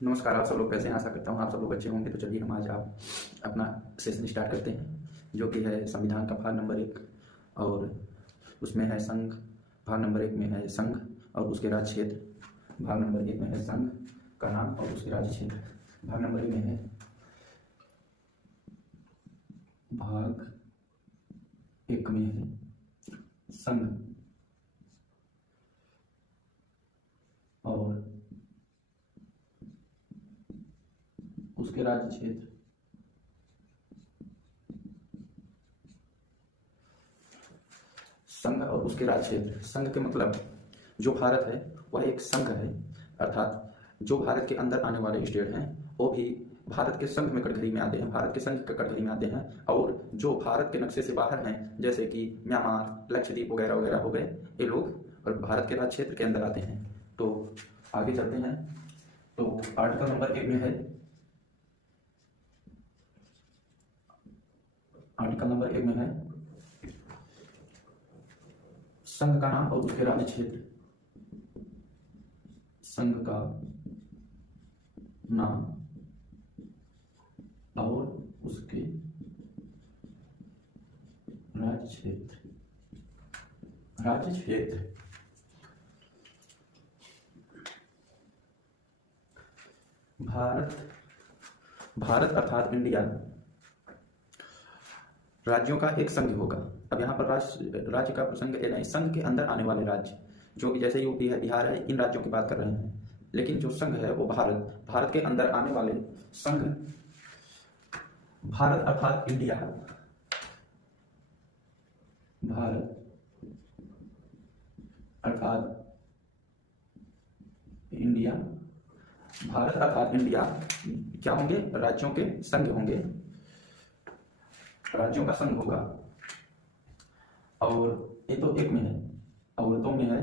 नमस्कार। आप सब लोग कैसे हैं? आशा करता हूँ आप सब लोग अच्छे होंगे। तो चलिए हम आज आप अपना सेशन स्टार्ट करते हैं, जो कि है संविधान का भाग नंबर 1। और उसमें है संघ। भाग नंबर 1 में है संघ और उसके राज्य क्षेत्र। भाग नंबर 1 में है संघ का नाम और उसके राज्य क्षेत्र। भाग नंबर 1 में है भाग 1 में है संघ और उसके राज्य क्षेत्र। संघ और उसके राज्य क्षेत्र। संघ के मतलब जो भारत है वह एक संघ है, अर्थात जो भारत के अंदर आने वाले स्टेट हैं वो भी भारत के संघ में कटघरी में आते हैं, भारत के संघ के कटघरी में आते हैं। और जो भारत के नक्शे से बाहर हैं, जैसे कि म्यांमार, लक्षद्वीप वगैरह वगैरह हो गए, ये लोग और भारत के राज्य क्षेत्र के अंदर आते हैं। तो आगे चलते हैं। तो आर्टिकल नंबर 1 में है, आर्टिकल नंबर 1 में है संघ का नाम और उसके राज्य क्षेत्र। संघ का नाम और उसके राज्य क्षेत्र। राज्य क्षेत्र भारत अर्थात इंडिया राज्यों का एक संघ होगा। अब यहाँ पर राज्य का प्रसंग नहीं, संघ के अंदर आने वाले राज्य, जो कि जैसे यूपी है, बिहार है, इन राज्यों की बात कर रहे हैं। लेकिन जो संघ है वो भारत के अंदर आने वाले संघ। भारत अर्थात इंडिया, भारत अर्थात इंडिया, भारत अर्थात इंडिया क्या होंगे? राज्यों के संघ होंगे, राज्यों का संघ होगा। और ये तो 1 में है। और 2 में है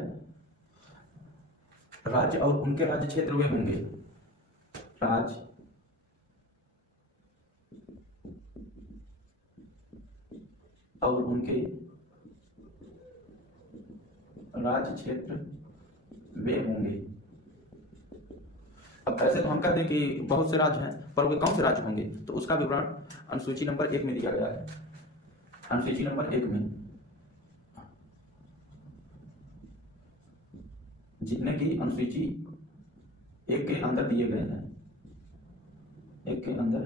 राज्य और उनके राज्य क्षेत्र वे होंगे। राज्य और उनके राज्य क्षेत्र वे होंगे। अब ऐसे तो हम कहते हैं कि बहुत से राज्य हैं, पर वे कौन से राज्य होंगे? तो उसका विवरण अनुसूची नंबर 1 में दिया गया है। अनुसूची नंबर 1 में जितने की अनुसूची 1 के अंदर दिए गए हैं, 1 के अंदर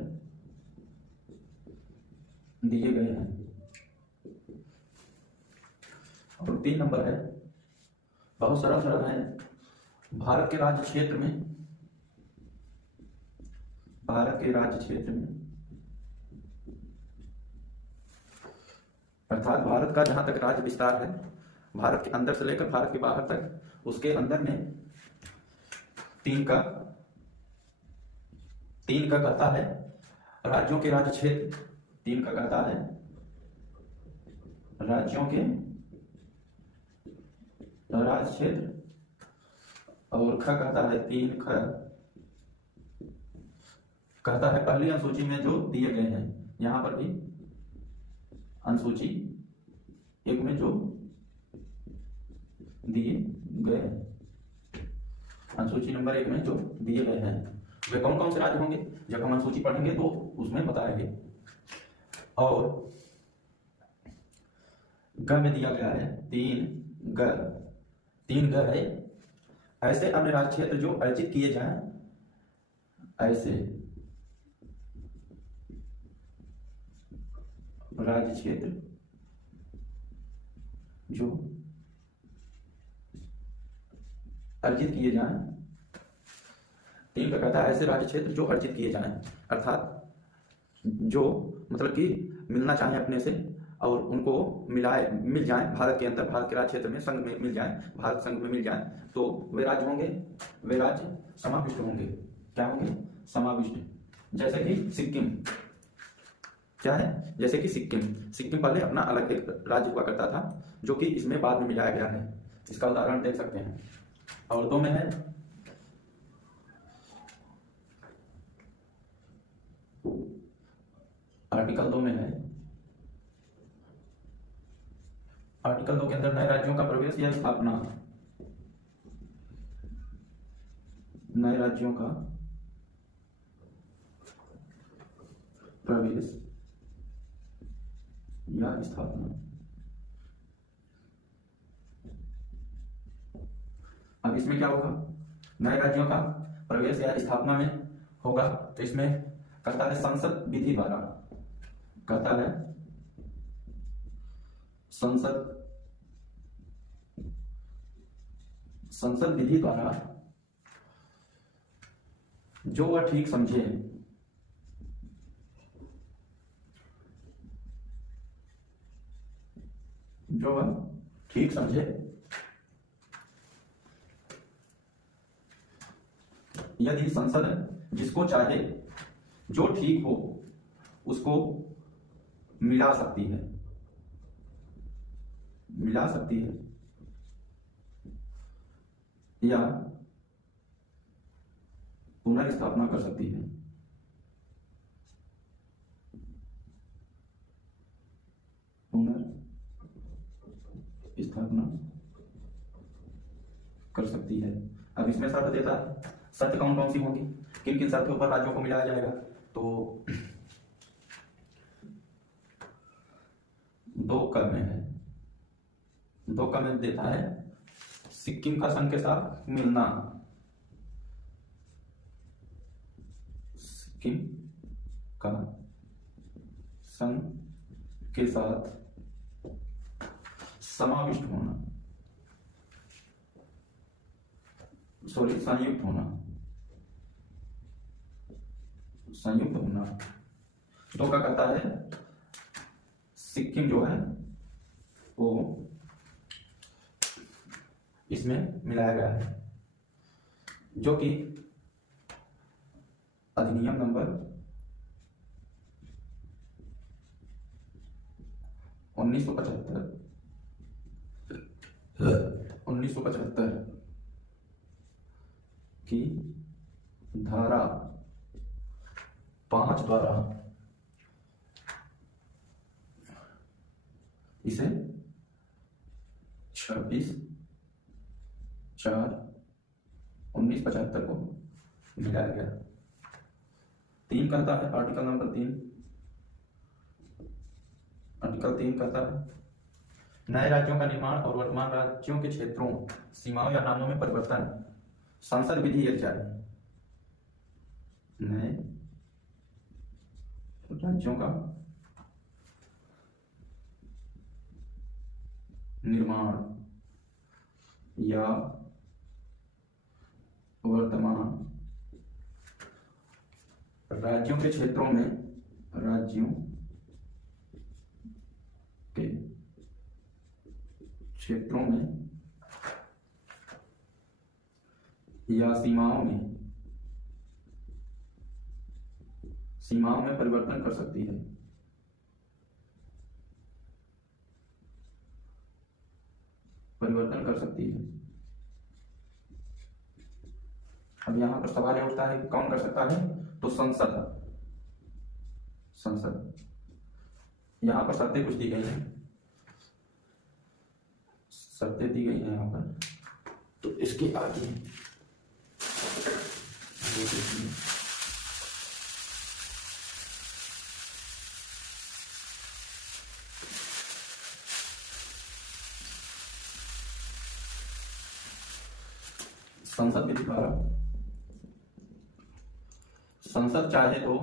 दिए गए हैं। और 3 नंबर है, बहुत सरल सरल है। भारत के राज्य क्षेत्र में, भारत के राज्य क्षेत्र में अर्थात भारत का जहां तक राज्य विस्तार है, भारत के अंदर से लेकर भारत के बाहर तक, उसके अंदर में 3 का कहता है राज्यों के राज्य क्षेत्र। 3 का कहता है राज्यों के राज्य क्षेत्र। और ख कहता है 3 ख कहता है पहली अनुसूची में जो दिए गए हैं। यहां पर भी अनुसूची 1 में जो दिए गए हैं, अनुसूची नंबर 1 में जो दिए गए हैं, वे कौन कौन से राज्य होंगे? जब हम अनुसूची पढ़ेंगे तो उसमें बताएंगे। और ग में दिया गया है 3 ग है ऐसे अन्य राज्य क्षेत्र जो अर्जित किए जाएं, ऐसे राज्य क्षेत्र जो अर्जित किए जाएं। 3 का कहता है ऐसे राज्य क्षेत्र जो अर्जित किए जाएं, अर्थात जो मतलब कि मिलना चाहें अपने से और उनको मिल जाएं भारत के अंदर, भारत के राज्य क्षेत्र में, संघ में मिल जाएं, भारत संघ में मिल जाएं, तो वे राज्य होंगे, वे राज्य समाविष्ट होंगे। क्या होंगे? समाविष्ट। जैसे कि सिक्किम क्या है? जैसे कि सिक्किम पहले अपना अलग एक राज्य हुआ करता था, जो कि इसमें बाद में मिलाया गया है। इसका उदाहरण देख सकते हैं। और 2 में है आर्टिकल 2 में है, आर्टिकल 2 के अंदर नए राज्यों का प्रवेश या स्थापना, नए राज्यों का प्रवेश या स्थापना। अब इसमें क्या होगा, नए राज्यों का प्रवेश या स्थापना में होगा, तो इसमें कहता है संसद विधि द्वारा, कहता है संसद विधि द्वारा जो वह ठीक समझे, जो वह ठीक समझे यदि संसद जिसको चाहे जो ठीक हो उसको मिला सकती है या पुनर्स्थापना कर सकती है। पुनर्स्थापना कर सकती है। अब इसमें शर्त देता है, शर्त कौन कौन सी होंगी, किन किन शर्तों पर राज्यों को मिलाया जाएगा, तो दो क में देता है, सिक्किम का संघ के साथ मिलना, सिक्किम का संघ के साथ समाविष्ट होना, संयुक्त होना। तो क्या करता है, सिक्किम जो है वो इसमें मिलाया गया है, जो कि अधिनियम नंबर 1975 की धारा 5 द्वारा इसे 26/4/1975 को मिलाया गया। 3 कहता है, आर्टिकल नंबर 3 कहता है नए राज्यों का निर्माण और वर्तमान राज्यों के क्षेत्रों, सीमाओं या नामों में परिवर्तन संसद विधि एक जाए। नए राज्यों का निर्माण या वर्तमान राज्यों के क्षेत्रों में या सीमाओं में परिवर्तन कर सकती है। अब यहां पर सवाल यह उठता है कि कौन कर सकता है, तो संसद। यहां पर शर्तें कुछ दी गई हैं, यहां पर, तो इसके आगे संसद विधि द्वारा संसद चाहे तो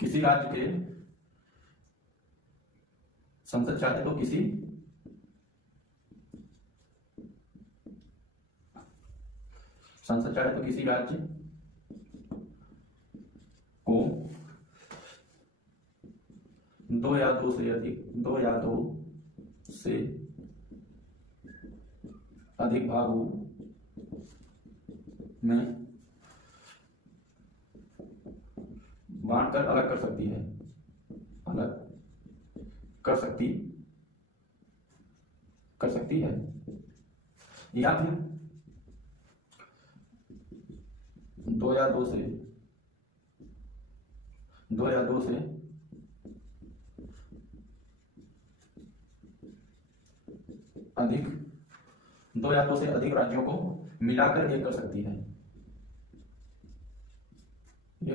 किसी राज्य के किसी राज्य को 2 या 2 से अधिक भागों में बांटकर अलग कर सकती है, या फिर 2 या 2 से अधिक राज्यों को मिलाकर एक कर सकती है। ये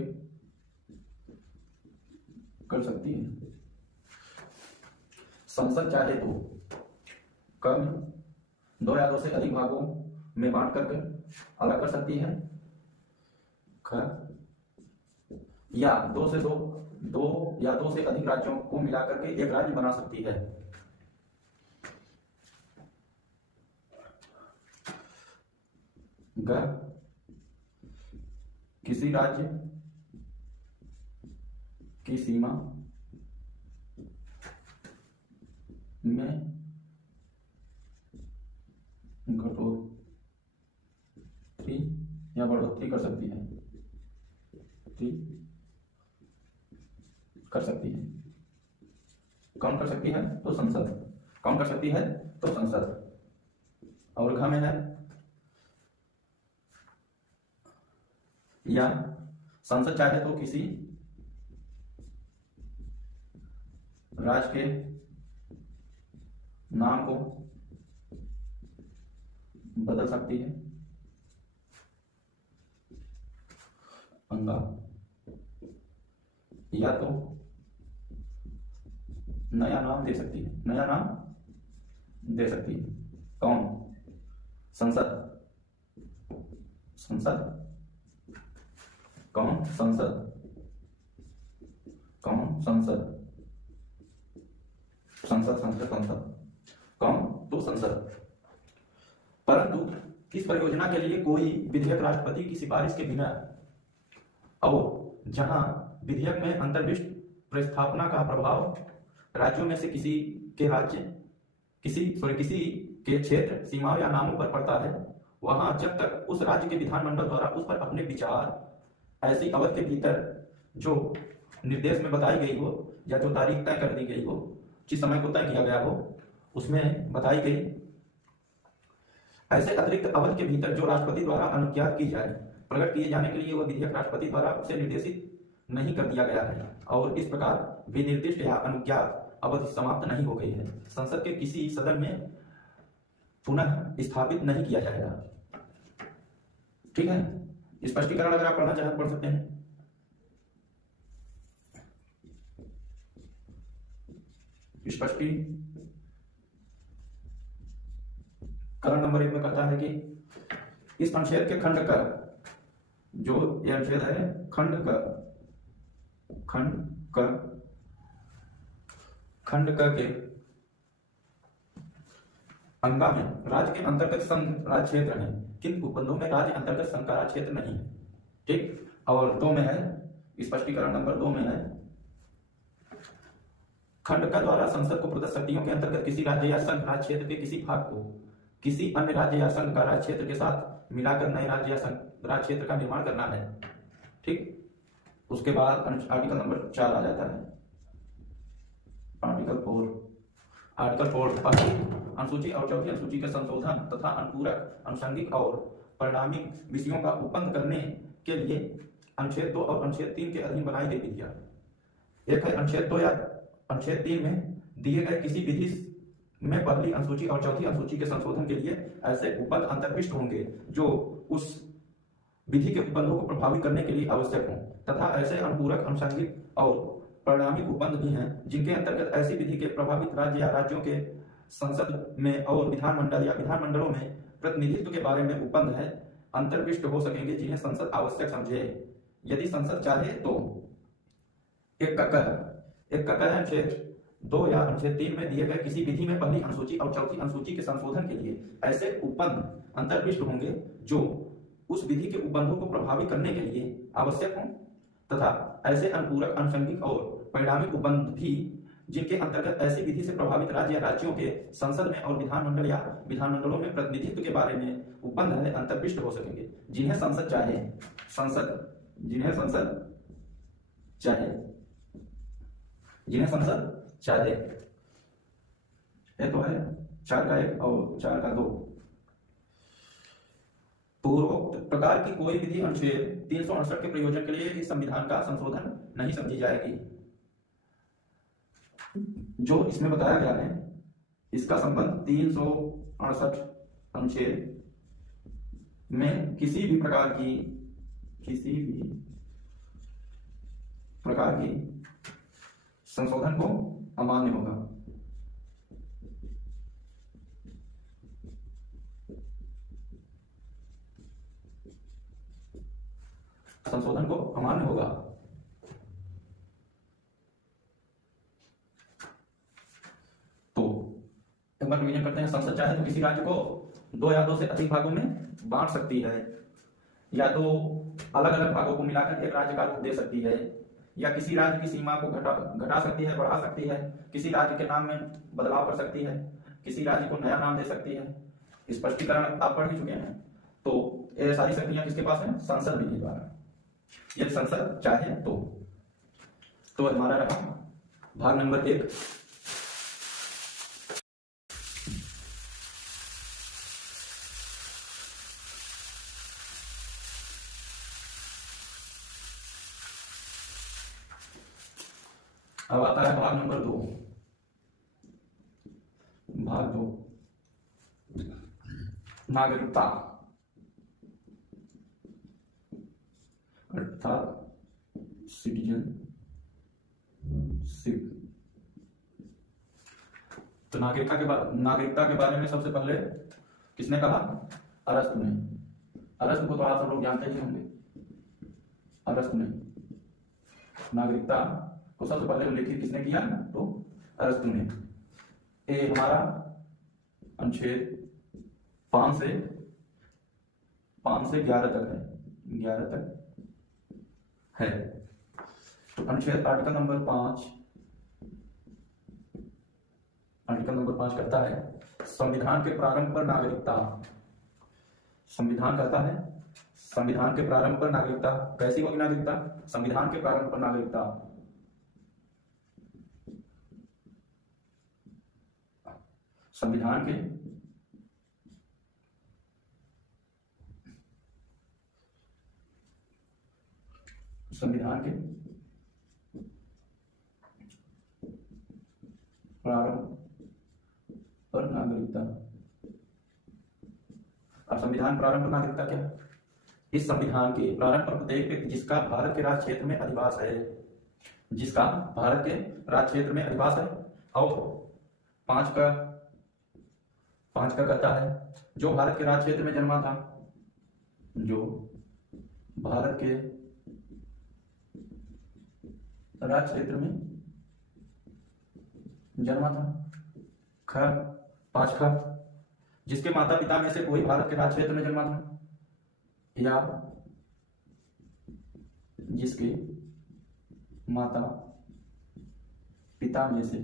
कर सकती है। संसद चाहे तो कम 2 या 2 से अधिक भागों में बांट कर अलग कर सकती है, या 2 या 2 से अधिक राज्यों को मिलाकर के एक राज्य बना सकती है। किसी राज्य की सीमा में कटौती या बढ़ोतरी कर सकती है, कौन कर सकती है? तो संसद। कौन कर सकती है? तो संसद। और घ में है या संसद चाहे तो किसी राज्य के नाम को बदल सकती है, अंगा, या तो नया नाम दे सकती है, कौन? संसद। कौन? संसद। कौन? तो संसद। परंतु किस परियोजना के लिए कोई विधेयक राष्ट्रपति की सिफारिश के बिना और जहां विधेयक में अंतर्विष्ट प्रस्थापना का प्रभाव राज्यों में से किसी के क्षेत्र, सीमाओं या नामों पर पड़ता है, वहां जब तक उस राज्य के विधानमंडल द्वारा उस पर अपने विचार ऐसी अवधि के भीतर जो निर्देश में बताई गई हो या जो तारीख तय कर दी गई हो, जिस समय को तय किया गया हो उसमें बताई गई ऐसे अतिरिक्त अवधि के भीतर जो राष्ट्रपति द्वारा अनुज्ञात की जाए, प्रकट किए जाने के लिए वह विधेयक राष्ट्रपति द्वारा उसे निर्देशित नहीं कर दिया गया है और इस प्रकार विनिर्दिष्ट या अनुज्ञात अवधि समाप्त नहीं हो गई है, संसद के किसी सदन में पुनः स्थापित नहीं किया जाएगा। ठीक है, स्पष्टीकरण अगर आप पढ़ना चाहें तो पढ़ सकते हैं। स्पष्टीकरण नंबर 1 में कहता है कि इस अनुच्छेद के खंड का, जो ये अनुच्छेद है, खंड के अंगा में राज्य के अंतर्गत संघ राज्य क्षेत्र है, किंतु उपबंधों में राज्य अंतर्गत संघ का राज्य क्षेत्र नहीं है। ठीक, और 2 में है, स्पष्टीकरण नंबर 2 में है, खंड का द्वारा संसद को प्रदत्त शक्तियों के अंतर्गत किसी राज्य या संघ राज्य क्षेत्र के किसी भाग को किसी अन्य राज्य या संघ का राज्य क्षेत्र के साथ मिलाकर नए राज्य या संघ राज्य क्षेत्र का निर्माण करना है। ठीक, उसके बाद आर्टिकल नंबर 4 आ जाता है, आर्टिकल 4 पहली अनुसूची और चौथी अनुसूची के संशोधन तथा अनुपूरक, अनुषंगिक और परिणामी विषयों का उपबंध करने के लिए अनुच्छेद 2 और अनुच्छेद 3 के अधीन बनाई गई विधियां। एक है अनुच्छेद 2 या अनुच्छेद 3 में दिए गए किसी विधि में पहली अनुसूची और चौथी अनुसूची के संशोधन के लिए ऐसे उपबंध अंतर्विष्ट होंगे जो उस विधि के उपबंधों को प्रभावित करने के लिए आवश्यक हों, तथा ऐसे अनुपूरक, अनुषंगिक और परिणामी उपबंध भी हैं जिनके अंतर्गत ऐसी विधि के प्रभावित राज्य या राज्यों के संसद में और विधानमंडल या विधानमंडलों में प्रतिनिधित्व के बारे में उपबंध है अंतर्विष्ट हो सकेंगे, जिन्हें संसद आवश्यक समझे, यदि संसद चाहे तो। एक का अनुच्छेद 2 या अनुच्छेद 3 में दिए गए किसी विधि में पहली अनुसूची और चौथी अनुसूची के संशोधन के लिए ऐसे उपबंध अंतर्विष्ट होंगे जो उस विधि के उपबंधों को प्रभावित करने के लिए आवश्यक हों, तथा ऐसे अनुपूरक, अनुषंगिक और परिणामी उपबंध भी जिनके अंतर्गत ऐसी विधि से प्रभावित राज्य या राज्यों के संसद में और विधानमंडल या विधानमंडलों में प्रतिनिधित्व के बारे में उपबंध है अंतर्विष्ट हो सकेंगे, जिन्हें संसद चाहे। ये तो है 4 का 1 और 4 का 2। पूर्वोक्त प्रकार की कोई विधि अनुच्छेद 368 के प्रयोजन के लिए इस संविधान का संशोधन नहीं समझी जाएगी। जो इसमें बताया गया है इसका संबंध 368 अनुच्छेद में किसी भी प्रकार की प्रकार की संशोधन को अमान्य होगा। संशोधन को अमान्य होगा। तो एक बार रिवीजन करते हैं। संसद चाहे तो किसी राज्य को 2 या 2 से अधिक भागों में बांट सकती है, या तो अलग अलग भागों को मिलाकर एक राज्य का रूप दे सकती है, या किसी राज्य की सीमा को घटा सकती है, बढ़ा सकती है, किसी राज्य के नाम में बदलाव कर सकती है, किसी राज्य को नया नाम दे सकती है। स्पष्टीकरण आप पढ़ ही चुके हैं। तो ये सारी शक्तियां किसके पास है? संसद विधि द्वारा। यदि संसद चाहे तो हमारा रहा भाग नंबर 1। अब आता है भाग नंबर 2। भाग 2, नागरिकता अर्थात सिटीजनशिप। तो नागरिकता के बारे में सबसे पहले किसने कहा? अरस्तु ने। अरस्तु को तो आप सब लोग जानते ही होंगे। अरस्तु ने नागरिकता को सबसे पहले उल्लेखित किसने किया? तो अरस्तु ने। ये हमारा अनुच्छेद 5 से 11 तक है। 11 तक है। तो अनुच्छेद आर्टिकल नंबर 5 करता है संविधान के प्रारंभ पर नागरिकता। संविधान कहता है संविधान के प्रारंभ पर नागरिकता। कैसी होगी नागरिकता? संविधान के प्रारंभ पर नागरिकता। संविधान के प्रारंभ पर नागरिकता। अब संविधान प्रारंभ पर नागरिकता क्या? इस संविधान के प्रारंभ पर प्रत्येक व्यक्ति जिसका भारत के राज्य क्षेत्र में अधिवास है, जिसका भारत के राज्य क्षेत्र में अधिवास है, और 5 का कहता है जो भारत के राज्य क्षेत्र में जन्मा था, जो भारत के राज्य क्षेत्र में जन्मा था। 5 जिसके माता पिता में से कोई भारत के राज्य क्षेत्र में जन्मा था, या जिसके माता पिता में से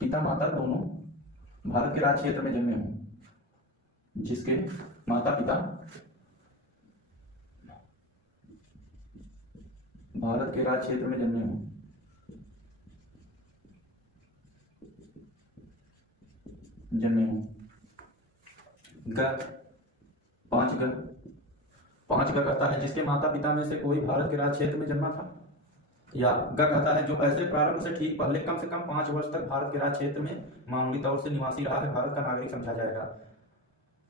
पिता माता दोनों भारत के राज्य क्षेत्र में जन्मे हों। जिसके माता पिता भारत के राज्य क्षेत्र में जन्मे हों। पांच का कहता है जिसके माता पिता में से कोई भारत के राज्य क्षेत्र में जन्मा था, या ग कहता है जो ऐसे प्रारंभ से ठीक पहले कम से कम 5 वर्ष तक भारत के राज्य क्षेत्र में मामूली तौर से निवासी रहा है, भारत का नागरिक समझा जाएगा।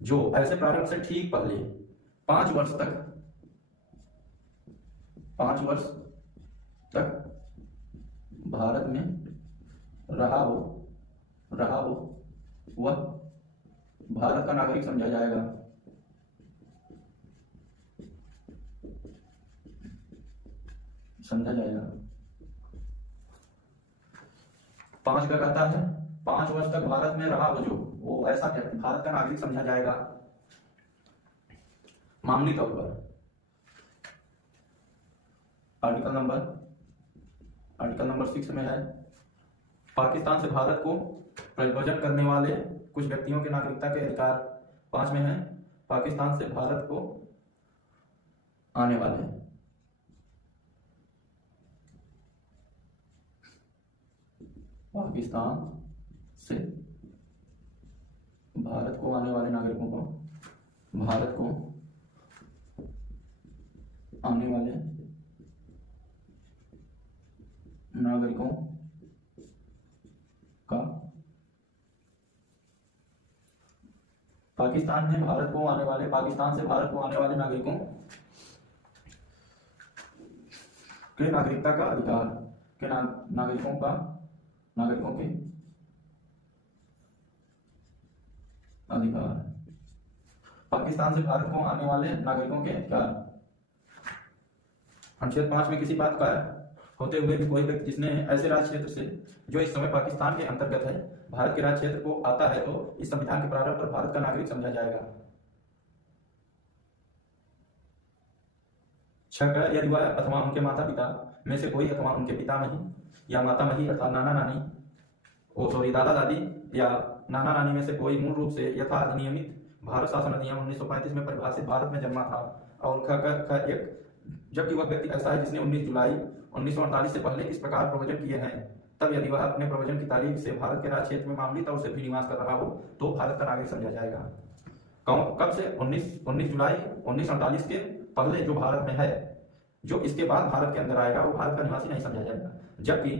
जो ऐसे प्रारंभ से ठीक पहले 5 वर्ष तक भारत में रहा हो वह भारत का नागरिक समझा जाएगा। समझा जाएगा। 5 का कहता है 5 वर्ष तक भारत में रहा हो जो, वो ऐसा कहते भारत का नागरिक समझा जाएगा मामूली तौर पर। आर्टिकल नंबर 6 में है पाकिस्तान से भारत को प्रव्रजन करने वाले कुछ व्यक्तियों के नागरिकता के अधिकार। 5 में है पाकिस्तान से भारत को आने वाले नागरिकों को, भारत को आने वाले नागरिकों का पाकिस्तान से भारत को आने वाले नागरिकों के नागरिकता का अधिकार, के नागरिकों के अधिकार, पाकिस्तान से भारत को आने वाले नागरिकों के अधिकार। अनुच्छेद 5 में किसी बात का होते हुए भी कोई व्यक्ति जिसने ऐसे राज्य क्षेत्र से जो इस समय पाकिस्तान के अंतर्गत है भारत के राज्य क्षेत्र को आता है तो इस संविधान के प्रारूप पर भारत का नागरिक समझा जाएगा। 6 यदि वह अथवा उनके माता पिता में से कोई अथवा उनके पितामही या मातामही अर्थात नाना नानी दादा दादी या नाना नानी में से कोई मूल रूप से यथा अधिनियमित भारत शासन अधिनियम 1935 में परिभाषित भारत में जन्मा था और एक जबकि वह व्यक्ति ऐसा है जिसने 19 जुलाई 1948 से पहले इस प्रकार प्रवचन किए हैं, तब यदि वह अपने प्रवचन की तारीख से भारत के राज्य क्षेत्र में मामूली तौर से भी निवास कर रहा हो तो भारत का नागरिक समझा जाएगा। कब से 19 जुलाई 1948 के पहले जो भारत में है, जो इसके बाद भारत के अंदर आएगा वो भारत का निवासी नहीं समझा जाएगा। जबकि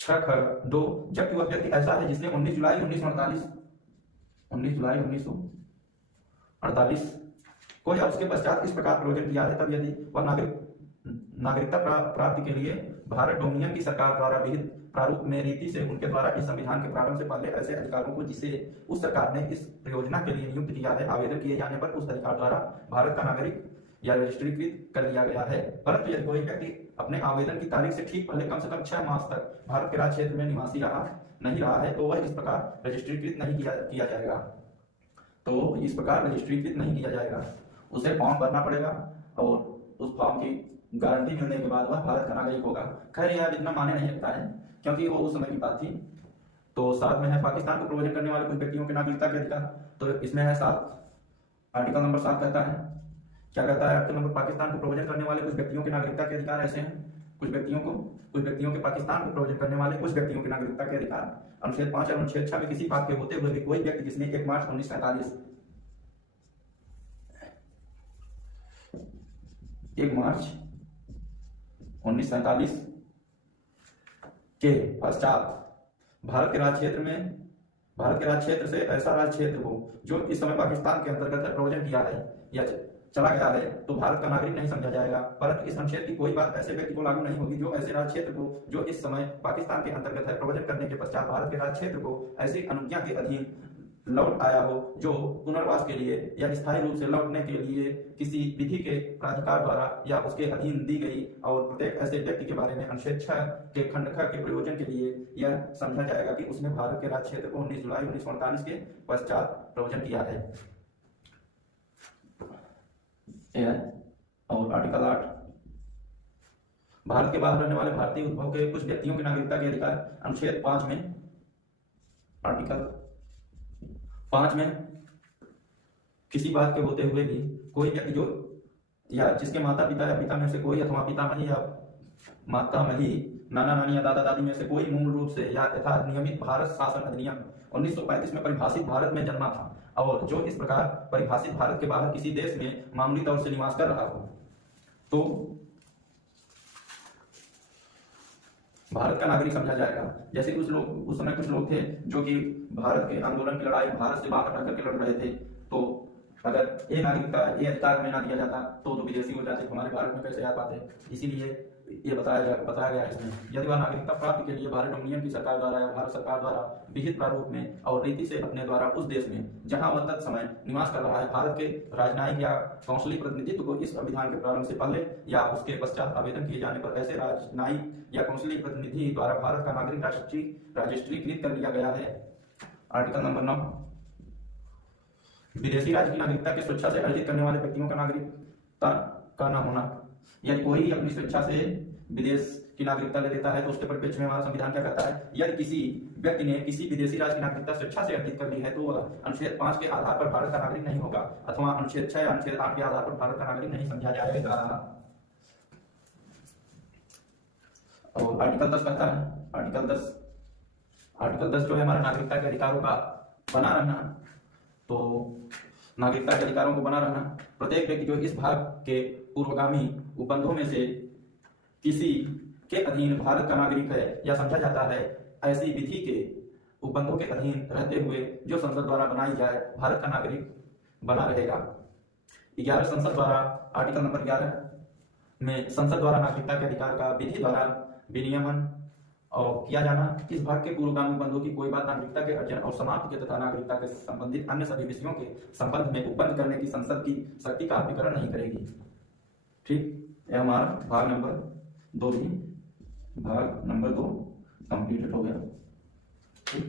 6(2) जबकि वह व्यक्ति ऐसा है जिसने 19 जुलाई 1948 को या उसके पश्चात इस प्रकार प्रवचन किया है, तब यदि वह नागरिकता प्राप्ति के लिए भारत डोमिनियन की सरकार द्वारा विहित प्रारूप में रीति से उनके द्वारा इस संविधान के प्रारंभ से पहले ऐसे अधिकारों को जिसे उस सरकार ने इस प्रयोजना के लिए नियुक्त किया है आवेदन किए जाने पर उस अधिकार द्वारा भारत का नागरिक या रजिस्ट्रीकृत कर लिया गया है। परंतु यदि कोई व्यक्ति अपने आवेदन की तारीख से ठीक पहले कम से कम 6 मास तक भारत के राज्य क्षेत्र में निवासी नहीं रहा है तो वह इस प्रकार रजिस्ट्रीकृत नहीं किया जाएगा। तो इस प्रकार रजिस्ट्रीकृत नहीं किया जाएगा, उसे फॉर्म भरना पड़ेगा और उस फॉर्म की गारंटी मिलने के बाद वह भारत का नागरिक होगा। खैर यह इतना माने नहीं लगता है क्योंकि वो उस समय की बात थी। तो 7 में है पाकिस्तान को प्रवचन करने वाले कुछ व्यक्तियों के नागरिकता के अधिकार। तो इसमें है 7, आर्टिकल नंबर 7 कहता है, क्या कहता है आर्टिकल नंबर, पाकिस्तान को प्रवचन करने वाले कुछ व्यक्तियों के नागरिकता के अधिकार ऐसे हैं, कुछ व्यक्तियों के पाकिस्तान को प्रवचन करने वाले कुछ व्यक्तियों के नागरिकता के अधिकार। अनुच्छेद 5 और अनुच्छेद 6 में किसी बात के होते हुए भी कोई व्यक्ति जिसने 1 मार्च 1947 के पश्चात भारत के राज्य क्षेत्र से ऐसा राज्य क्षेत्र को जो इस समय पाकिस्तान के अंतर्गत प्रवचन किया है या चला गया है तो भारत का नागरिक नहीं समझा जाएगा। परंतु इस अनुच्छेद की कोई बात ऐसे व्यक्ति को लागू नहीं होगी जो ऐसे राज्य क्षेत्र को जो इस समय पाकिस्तान के अंतर्गत है प्रवचन करने के पश्चात भारत के राज्य क्षेत्र को ऐसी अनुज्ञा के अधीन लौट आया हो जो पुनर्वास के लिए या स्थायी रूप से लौटने के लिए किसी विधि के प्राधिकार द्वारा या उसके अधीन दी गई, और प्रत्येक ऐसे व्यक्ति के बारे में अनुच्छेद 6 के खंड ख के प्रयोजन के लिए यह समझा जाएगा कि उसने भारत के राज्य क्षेत्र को 19 जुलाई 1948 के पश्चात प्रवचन किया है। और आर्टिकल 8, भारत के बाहर रहने वाले भारतीय उद्भव के कुछ व्यक्तियों की नागरिकता के अधिकार। अनुच्छेद 5 में, आर्टिकल 5 में किसी बात के होते हुए भी कोई व्यक्ति जो या जिसके माता पिता या पिता में से कोई अथवा पितामही या मातामही नाना नानी या दादा दादी में से कोई मूल रूप से या यथा नियमित भारत शासन अधिनियम 1935 में परिभाषित भारत में जन्मा था और जो इस प्रकार परिभाषित भारत के बाहर किसी देश में मामूली तौर से निवास कर रहा हो तो भारत का नागरिक समझा जाएगा। जैसे कुछ लोग उस समय कुछ लोग थे जो कि भारत के आंदोलन की लड़ाई भारत से बाहर रह करके लड़ रहे थे, तो अगर ये नागरिकता ये अधिकार में ना दिया जाता तो विदेशी हो जाते, हमारे भारत में कैसे आ पाते। इसीलिए ये बताया गया इसमें, यदि वह नागरिकता प्राप्ति के लिए भारत डोमिनियन की सरकार द्वारा या भारत सरकार द्वारा विहित प्रारूप में और रीति से अपने द्वारा उस देश में जहां वह तत्समय निवास कर रहा है भारत के राजनयिक या काउंसिली प्रतिनिधित्व को इस संविधान के प्रारंभ से पहले या उसके पश्चात आवेदन किए जाने पर ऐसे राजनयिक या काउंसिली प्रतिनिधि द्वारा भारत का नागरिक रजिस्ट्रीकृत कर लिया गया है। आर्टिकल नंबर 9, विदेशी राज्य की नागरिकता की स्वेच्छा से अर्जित करने वाले व्यक्तियों का नागरिकता का न होना। यदि कोई अपनी स्वेच्छा से विदेश की नागरिकता ले लेता है तो उसके परिप्रेक्ष्य में हमारा संविधान क्या कहता है, यदि किसी व्यक्ति ने किसी विदेशी राज्य की नागरिकता स्वेच्छा से अर्जित कर ली है तो वह अनुच्छेद 5 के आधार पर भारत का नागरिक नहीं होगा अथवा अनुच्छेद 6 अनुच्छेद 8 के आधार पर भारत का नागरिक नहीं समझा जाएगा। और आर्टिकल 10 कहता है, आर्टिकल 10 जो है हमारा नागरिकता के अधिकारों का बना रहना, तो नागरिकता के अधिकारों को बना रहना प्रत्येक व्यक्ति जो इस भाग के पूर्वगामी उपबंधों में से किसी के अधीन भारत का नागरिक है या समझा जाता है, ऐसी विधि के उपबंधों के अधीन रहते हुए जो संसद द्वारा बनाई जाए भारत का नागरिक बना रहेगा। 11 संसद द्वारा, आर्टिकल नंबर 11, में संसद द्वारा नागरिकता के अधिकार का विधि द्वारा विनियमन और किया जाना। इस भाग के पूर्वगामी बंधों की कोई बात नागरिकता के अर्जन और समाप्ति के तथा नागरिकता के संबंधित अन्य सभी विषयों के संबंध में उपबंध करने की संसद की शक्ति का अतिक्रमण नहीं करेगी। ठीक, यह हमारा भाग नंबर 2 कंप्लीट हो गया। ठीक।